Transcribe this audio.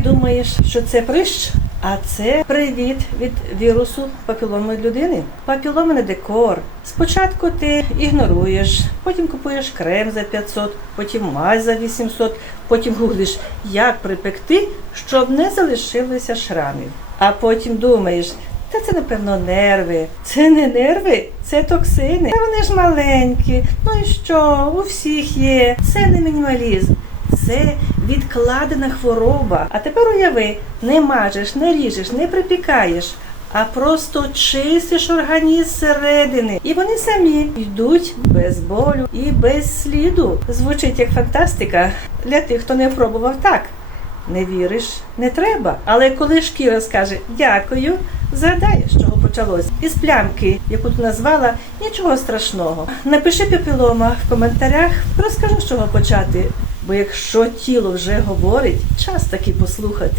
думаєш, що це прищ, а це привіт від вірусу папіломи людини. Папілома не декор. Спочатку ти ігноруєш, потім купуєш крем за 500, потім мазь за 800, потім гуглиш, як припекти, щоб не залишилося шрамів. А потім думаєш. Та це, напевно, нерви. Це не нерви, це токсини. Та вони ж маленькі. Ну і що? У всіх є. Це не мінімалізм. Це відкладена хвороба. А тепер уяви, не мажеш, не ріжеш, не припікаєш, а просто чистиш організм зсередини. І вони самі йдуть без болю і без сліду. Звучить як фантастика для тих, хто не пробував так. Не віриш, не треба. Але коли шкіра скаже дякую, згадай, з чого почалось. Із плямки, яку ти назвала, нічого страшного. Напиши папілома в коментарях, розкажу, з чого почати. Бо якщо тіло вже говорить, час таки послухати.